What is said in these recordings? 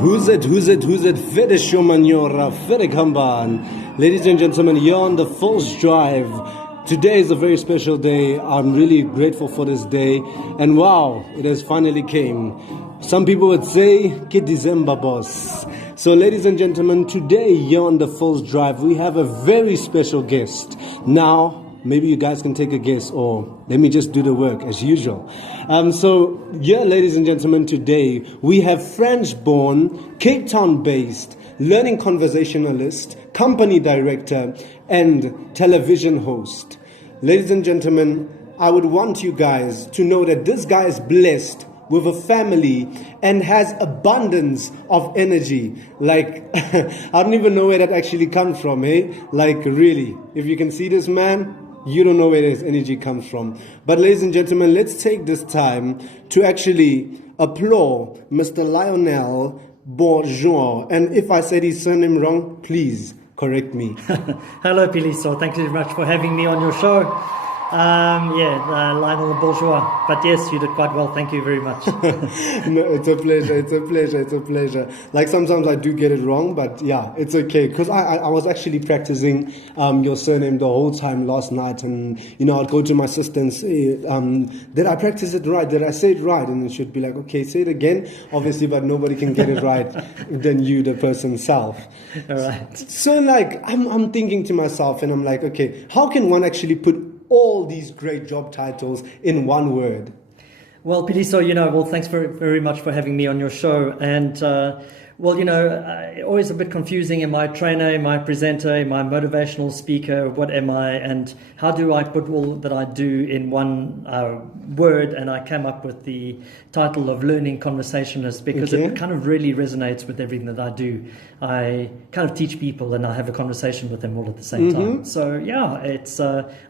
Who's it? Fede Shomanyora, Fede Kamban. Ladies and gentlemen, you're on the PhilsDrive. Today is a very special day. I'm really grateful for this day. And wow, it has finally came. Some people would say, Kid December boss. So ladies and gentlemen, today here on the PhilsDrive, we have a very special guest. Now, maybe you guys can take a guess, or let me just do the work as usual. So, ladies and gentlemen, today we have French-born, Cape Town-based, learning conversationalist, company director, and television host. Ladies and gentlemen, I would want you guys to know that this guy is blessed with a family and has abundance of energy. Like, I don't even know where that actually comes from, eh? Like, really, if you can see this man, you don't know where his energy comes from. But ladies and gentlemen, let's take this time to actually applaud Mr. Lionel Bourgeois. And if I said his surname wrong, please correct me. Hello, Piliso. Thank you very much for having me on your show. Lionel Bourgeois. But yes, you did quite well. Thank you very much. No, it's a pleasure. Like sometimes I do get it wrong, but yeah, it's okay. Because I was actually practicing your surname the whole time last night. And, I'd go to my sister and say, did I practice it right? Did I say it right? And it should be like, okay, say it again. Obviously, but nobody can get it right than you, the person self. All right. So like, I'm thinking to myself and I'm like, okay, how can one actually put all these great job titles in one word? Well, Piliso, thanks very much for having me on your show. And, always a bit confusing. Am I a trainer? Am I a presenter? Am I a motivational speaker? What am I? And how do I put all that I do in one word? And I came up with the title of Learning Conversationalist because it kind of really resonates with everything that I do. I kind of teach people and I have a conversation with them all at the same time. So,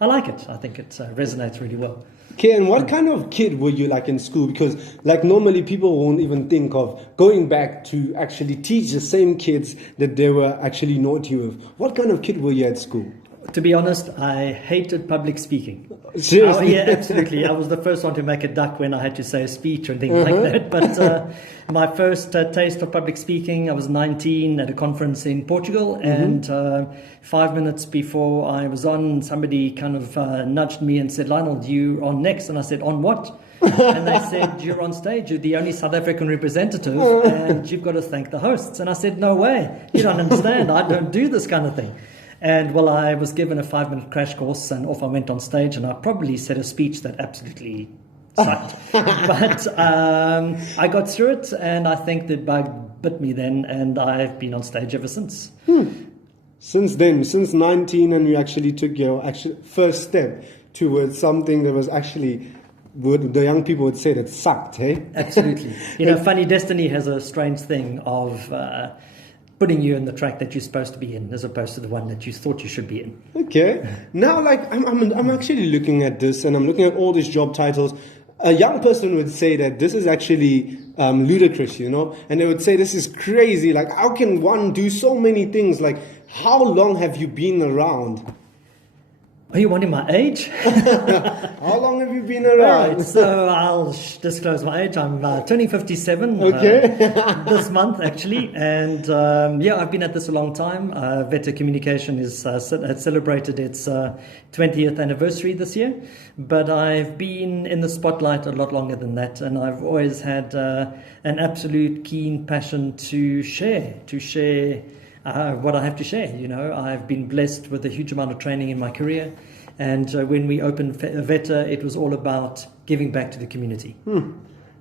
I like it. I think it resonates really well. Okay, and what kind of kid were you like in school? Because like normally people won't even think of going back to actually teach the same kids that they were actually naughty with. What kind of kid were you at school? To be honest, I hated public speaking. Seriously? Yeah, absolutely. I was the first one to make a duck when I had to say a speech or things like that. But my first taste of public speaking, I was 19 at a conference in Portugal. And 5 minutes before I was on, somebody kind of nudged me and said, Lionel, you on next? And I said, on what? And they said, you're on stage, you're the only South African representative, and you've got to thank the hosts. And I said, no way, you don't understand, I don't do this kind of thing. And I was given a 5-minute crash course and off I went on stage, and I probably said a speech that absolutely sucked. But I got through it, and I think the bug bit me then, and I've been on stage ever since. Since then, since 19, and you actually took your first step towards something that was actually, the young people would say, that sucked, hey? Absolutely. Funny Destiny has a strange thing of putting you in the track that you're supposed to be in as opposed to the one that you thought you should be in. Okay. Now, like, I'm actually looking at this and I'm looking at all these job titles. A young person would say that this is actually ludicrous, and they would say this is crazy. Like, how can one do so many things? Like, how long have you been around? Are you wanting my age? How long have you been around? Right, so I'll disclose my age. I'm turning 57 this month, actually. And I've been at this a long time. Veta Communication has celebrated its 20th anniversary this year. But I've been in the spotlight a lot longer than that. And I've always had an absolute keen passion to share what I have to share. I've been blessed with a huge amount of training in my career, and when we opened Veta, it was all about giving back to the community.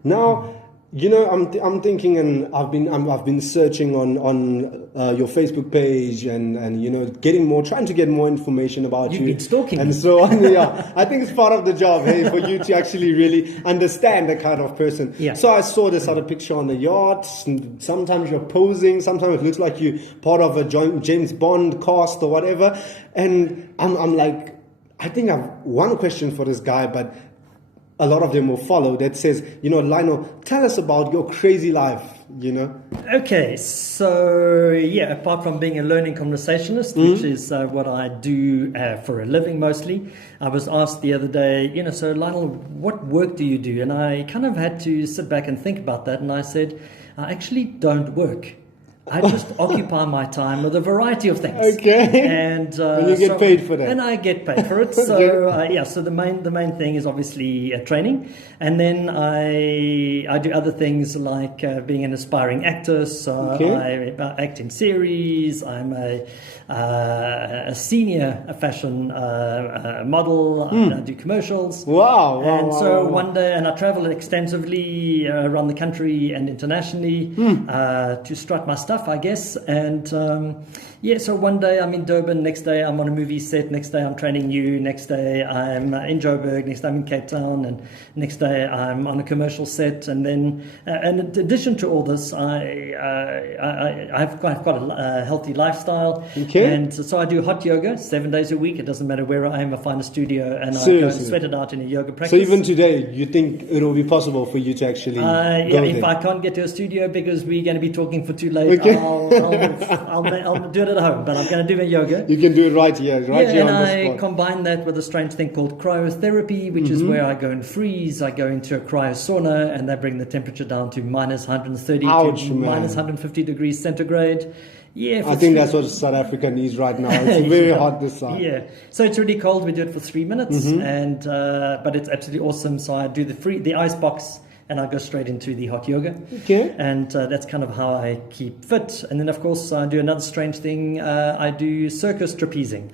Now, I'm thinking, and I've been searching on your Facebook page and trying to get more information about you. You've been stalking and me. So on. Yeah, I think it's part of the job, hey, for you to actually really understand the kind of person. Yeah. So I saw this other picture on the yacht. Sometimes you're posing. Sometimes it looks like you're part of a James Bond cast or whatever. And I'm like, I think I've one question for this guy, but a lot of them will follow that says, Lionel, tell us about your crazy life, Okay, so yeah, apart from being a learning conversationalist, which is what I do for a living mostly, I was asked the other day, so Lionel, what work do you do? And I kind of had to sit back and think about that, and I said, I actually don't work. I just occupy my time with a variety of things. Okay. And you get paid for that. And I get paid for it. So so the main thing is obviously training, and then I do other things like being an aspiring actor. So I act in series. I'm a senior fashion model. I do commercials. Wow. One day, and I travel extensively around the country and internationally to strut my stuff, I guess. And so one day I'm in Durban, next day I'm on a movie set, next day I'm training you, next day I'm in Joburg, next day I'm in Cape Town, and next day I'm on a commercial set. And then, in addition to all this, I have quite a healthy lifestyle. Okay. And so I do hot yoga 7 days a week. It doesn't matter where I am, I find a studio and Seriously? I go and sweat it out in a yoga practice. So even today, you think it will be possible for you to actually go if there? I can't get to a studio because we're going to be talking for too late, I'll do it at home, but I'm going to do my yoga. You can do it right here, here on the I spot. combine that with a strange thing called cryotherapy, which is where I go and freeze. I go into a cryo sauna, and they bring the temperature down to minus 130 to minus 150 degrees centigrade. Yeah, I think that's what South Africa needs right now. It's very hot this side. Yeah, so it's really cold. We do it for 3 minutes, and but it's absolutely awesome. So I do the ice box, and I go straight into the hot yoga. Okay. And that's kind of how I keep fit. And then, of course, I do another strange thing. I do circus trapezing.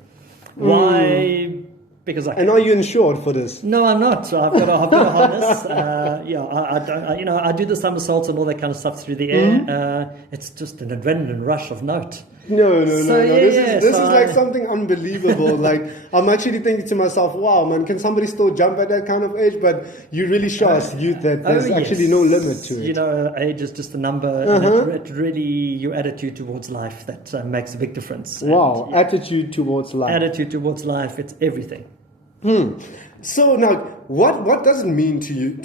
Why? Because And are you insured for this? No, I'm not. So I've got a harness. I do the somersaults and all that kind of stuff through the air. It's just an adrenaline rush of note. No. This is like something unbelievable. Like, I'm actually thinking to myself, wow, man, can somebody still jump at that kind of age? But you really show us youth that there's actually no limit to it. Age is just a number. And it's really your attitude towards life that makes a big difference. Wow, attitude towards life. Attitude towards life, it's everything. So now, what does it mean to you?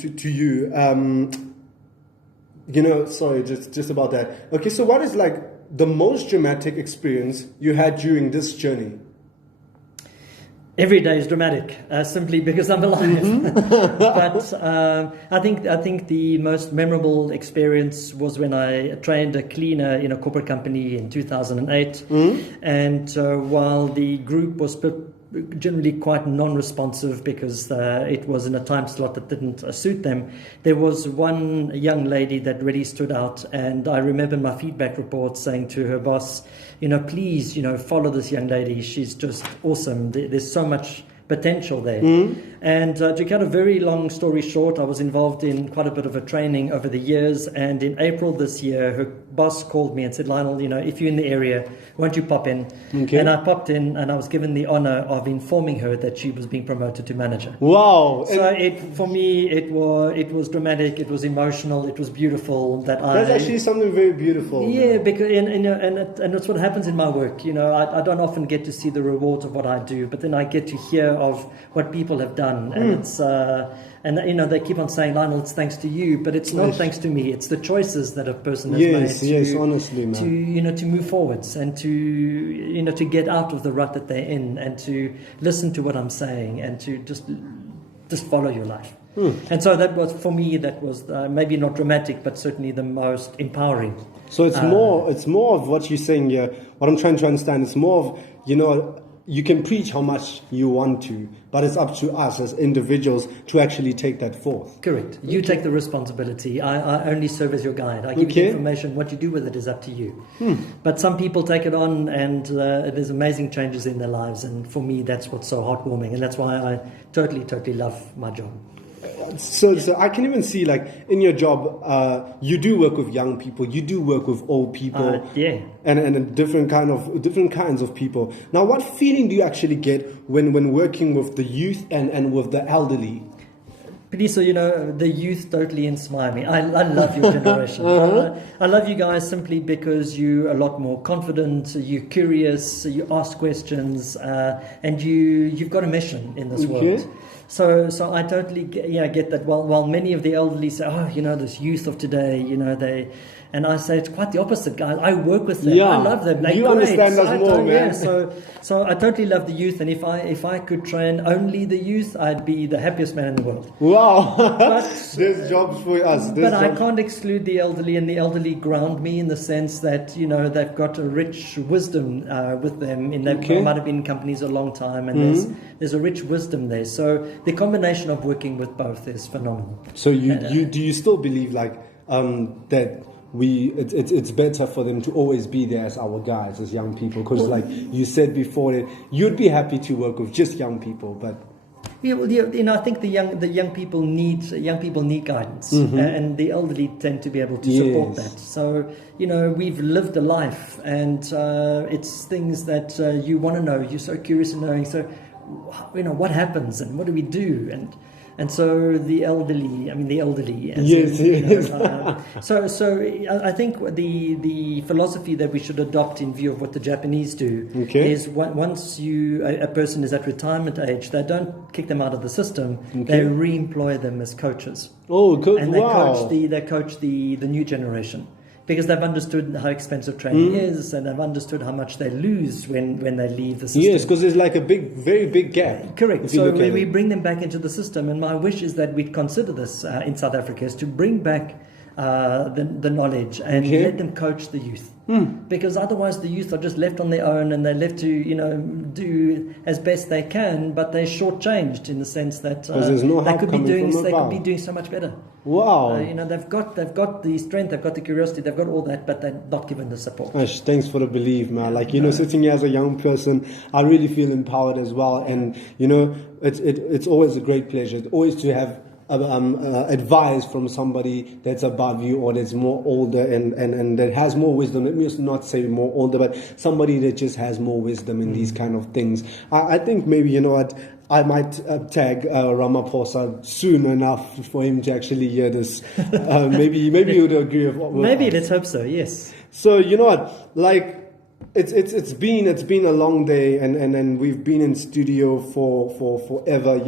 Sorry, just about that. Okay, so what is like the most dramatic experience you had during this journey? Every day is dramatic, simply because I'm alive. But I think the most memorable experience was when I trained a cleaner in a corporate company in 2008. And while the group was generally quite non-responsive because it was in a time slot that didn't suit them, there was one young lady that really stood out, and I remember my feedback report saying to her boss, please, follow this young lady. She's just awesome. There's so much potential there. And to cut a very long story short, I was involved in quite a bit of a training over the years, and in April this year, her boss called me and said, Lionel, if you're in the area, won't you pop in? Okay. And I popped in, and I was given the honor of informing her that she was being promoted to manager. Wow. So for me, it was dramatic, it was emotional, it was beautiful. That's actually something very beautiful. Yeah, because and it's what happens in my work. I don't often get to see the rewards of what I do, but then I get to hear of what people have done, and it's they keep on saying, Lionel, it's thanks to you, but it's not thanks to me. It's the choices that a person has made honestly, man. to move forwards and to get out of the rut that they're in, and to listen to what I'm saying, and to just follow your life. And so that was, for me, maybe not dramatic, but certainly the most empowering. So it's more of what you're saying here. What I'm trying to understand is more of, you can preach how much you want to, but it's up to us as individuals to actually take that forth. Correct. You take the responsibility. I only serve as your guide. I give you information. What you do with it is up to you. But some people take it on, and there's amazing changes in their lives. And for me, that's what's so heartwarming. And that's why I totally, totally love my job. So I can even see, like, in your job, you do work with young people, you do work with old people, and different kinds of people. Now, what feeling do you actually get when working with the youth and with the elderly? Pedisa, the youth totally inspire me. I love your generation. I love you guys simply because you're a lot more confident, you're curious, you ask questions, and you've got a mission in this world. So I totally get that. While many of the elderly say, oh, this youth of today, and I say it's quite the opposite, guys. I work with them. Yeah. I love them. They're You great. understand us more, man. Yeah, so I totally love the youth, and if I could train only the youth, I'd be the happiest man in the world. Wow. But There's jobs for us. But I can't exclude the elderly, and the elderly ground me in the sense that they've got a rich wisdom with them. They might have been in companies a long time, and there's a rich wisdom there. So the combination of working with both is phenomenal. So do you still believe that it's better for them to always be there as our guides, as young people? Because like you said before, you'd be happy to work with just young people, but I think the young people need guidance, and the elderly tend to be able to support that. So we've lived a life, and it's things that you want to know. You're so curious in knowing. So what happens and what do we do and so the elderly. So I think the philosophy that we should adopt in view of what the Japanese do is once a person is at retirement age, they don't kick them out of the system. They re-employ them as coaches. Oh, good! And they coach the new generation. Because they've understood how expensive training is, and they've understood how much they lose when they leave the system. Yes, because there's like a very big gap. Correct. So we bring them back into the system, and my wish is that we'd consider this in South Africa, is to bring back the knowledge and let them coach the youth. Because otherwise the youth are just left on their own, and they're left to do as best they can, but they're shortchanged in the sense that they could be doing so much better. Wow. They've got the strength, they've got the curiosity, they've got all that, but they're not given the support. Gosh, thanks for the belief, man. Sitting here as a young person, I really feel empowered as well. And it's always a great pleasure always to have advice from somebody that's above you, or that's more older and that has more wisdom. Let me just not say more older, but somebody that just has more wisdom in these kind of things. I think maybe, I might tag Ramaphosa soon enough for him to actually hear this. Maybe you would agree with what let's hope so. Yes. So you know what, it's been a long day, and we've been in studio for forever,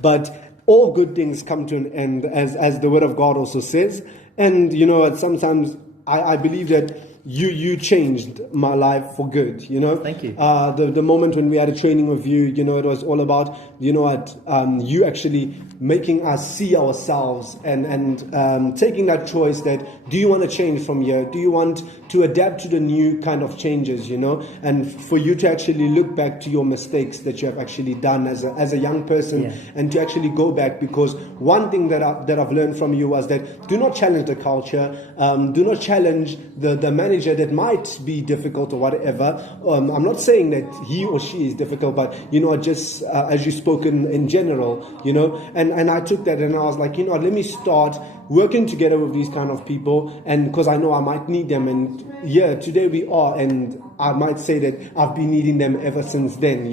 but all good things come to an end, as the Word of God also says. And sometimes I believe that you changed my life for good. Thank you. The moment when we had a training with you, it was all about you actually making us see ourselves and taking that choice that, do you want to change from here? Do you want to adapt to the new kind of changes? And for you to actually look back to your mistakes that you have actually done as a young person, and to actually go back, because one thing that I've learned from you was that do not challenge the culture, do not challenge the manager that might be difficult or whatever. I'm not saying that he or she is difficult, but just as you spoke in general, and I took that and I was like, let me start working together with these kind of people, and because I know I might need them, and today we are, and I might say that I've been needing them ever since then,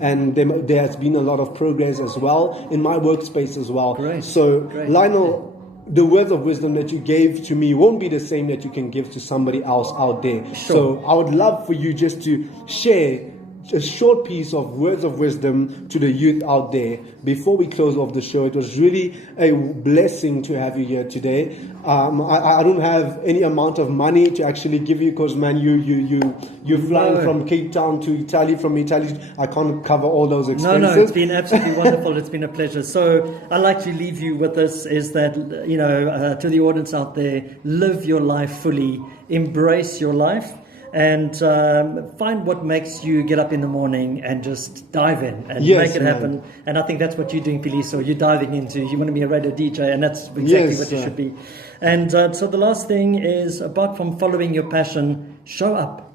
and there has been a lot of progress as well in my workspace as well. Great. So Great. Lionel, the words of wisdom that you gave to me won't be the same that you can give to somebody else out there. Sure. So I would love for you just to share a short piece of words of wisdom to the youth out there before we close off the show. It was really a blessing to have you here today. I don't have any amount of money to actually give you, because man, you're flying from Cape Town to Italy, from Italy. I can't cover all those expenses. No, it's been absolutely wonderful. It's been a pleasure. So I'd like to leave you with this, is that, to the audience out there, live your life fully, embrace your life, and find what makes you get up in the morning and just dive in and make it happen. Man. And I think that's what you're doing, Piliso. You're diving into, you want to be a radio DJ, and that's exactly what you should be. And so the last thing is, apart from following your passion, show up.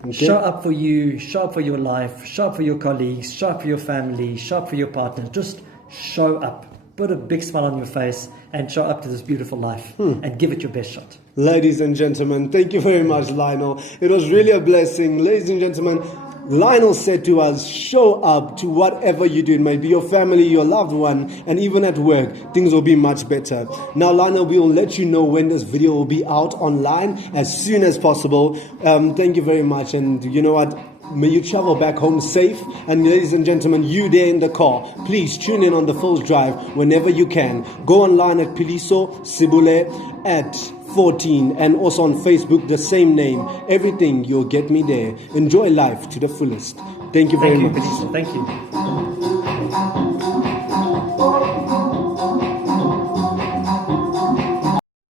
Okay. Show up for you, show up for your life, show up for your colleagues, show up for your family, show up for your partner. Just show up. Put a big smile on your face and show up to this beautiful life and give it your best shot. Ladies and gentlemen, thank you very much, Lionel. It was really a blessing. Ladies and gentlemen, Lionel said to us, show up to whatever you do. It might be your family, your loved one, and even at work, things will be much better. Now, Lionel, we will let you know when this video will be out online as soon as possible. Thank you very much. And you know what? May you travel back home safe. And ladies and gentlemen, you there in the car, please tune in on the PhilsDrive whenever you can. Go online at Piliso Sibule at 14 and also on Facebook, the same name. Everything, you'll get me there. Enjoy life to the fullest. Thank you very much. Thank you.